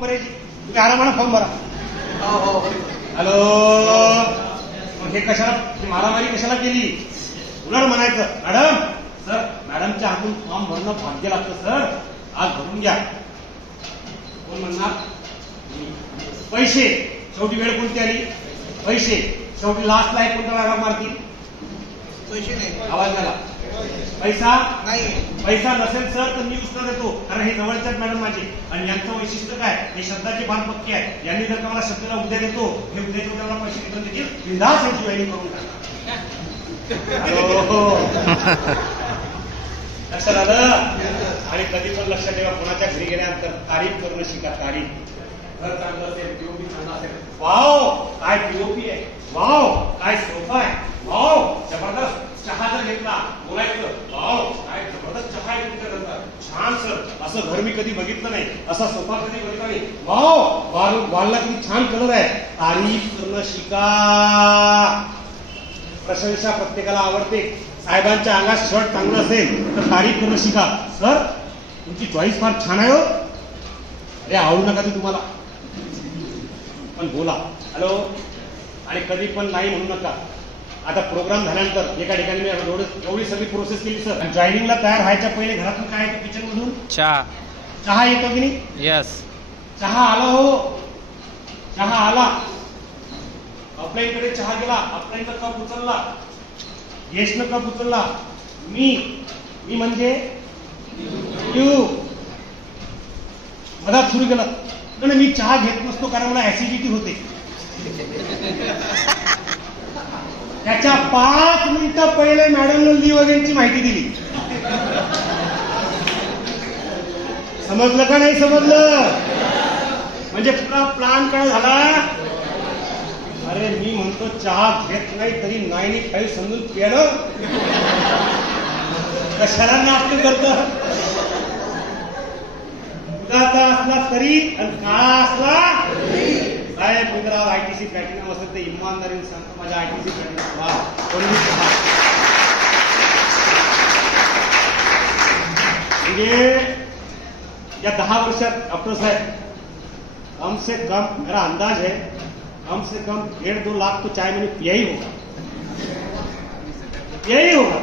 भरायची, तुम्ही आरामानं फॉर्म भरा. हॅलो, मग हे कशाला मारामारी कशाला केली? उलट म्हणायचं, मॅडम सर मॅडमच्या हातून फॉर्म भरणं भाग्य लागतं सर, आज भरून घ्या. कोण म्हणणार? पैसे शेवटी वेळ कोणती आली? पैसे शेवटी लास्टला एक कोणता रागा मारतील? पैसे नाही. आवाज झाला. पैसा नाही. पैसा नसेल सर तर मी उत्तर देतो, कारण हे जवळच्याच मॅडम माझे, आणि यांचं वैशिष्ट्य काय, हे शब्दाचे फार पक्के आहे. यांनी जर का मला शब्दाला उद्या देतो, हे उद्याच्या उद्याला पैसे घेऊन देखील बिनधास्त यांची वैली करून टाकतात. लक्षात आलं? आणि कधी पण लक्षात ठेवा, कोणाच्या घरी गेल्यानंतर तारीफ करणं शिका. तारीफ. घर चांगलं असेल, पीओपी चांगला असेल, वाव काय पीओपी आहे, वाव काय सोफा आहे, वाव जबरदस्त. चहा जर घेतला बोलायचं, वाव काय जबरदस्त चहा आहे तुमच्या घरचा, छान सर, असं घर मी कधी बघितलं नाही, असा सोफा कधी बघितला नाही, वाव वालला किती छान कलर आहे. तारीफ करणं शिका. प्रशंसा प्रत्येकाला आवडते. साहेबांच्या अंगात शर्ट चांगलं असेल तर तारीफ करणं शिका. सर तुमची चॉईस फार छान आहे हो. अरे आवडू नका ती तुम्हाला, पण बोला. हॅलो. आणि कधी पण नाही म्हणू नका. आता प्रोग्राम झाल्यानंतर एका ठिकाणी मी एवढी सगळी प्रोसेस केली सर. जॉईनिंगला तयार व्हायच्या पहिले घरातून काय येतं किचन मधून? चहा येतो की नाही? यस. चहा आला हो, चहा आला. आपल्याकडे चहा गेला, आपल्याकडे कप उचलला, गेस्टनं कप उचलला, मी म्हणजे यू मधात सुरू केलं. नाही मी चहा घेत नसतो कारण मला ऍसिडिटी होते. त्याच्या 5 मिनिटं पहिले मॅडमने ली वगैरेची माहिती दिली. समजलं का नाही समजलं? म्हणजे पुरा प्लान काय झाला? अरे मी म्हणतो चहा घेत नाही तरी 95 समजून केलं, कशाला नाटक करत? दुधाचा असला तरी आणि काळा असला साहेब. मित्रांनो आयटीसी प्लॅटिनम असेल तर इमानदारीने सांगतो माझ्या आयटीसी प्लॅटिनम वा म्हणजे या 10 वर्षात डॉक्टर साहेब कम से कम मेरा अंदाज है कम से कम 1.5-2 लाख तो चाय मैंने पिया ही होगा, यही होगा.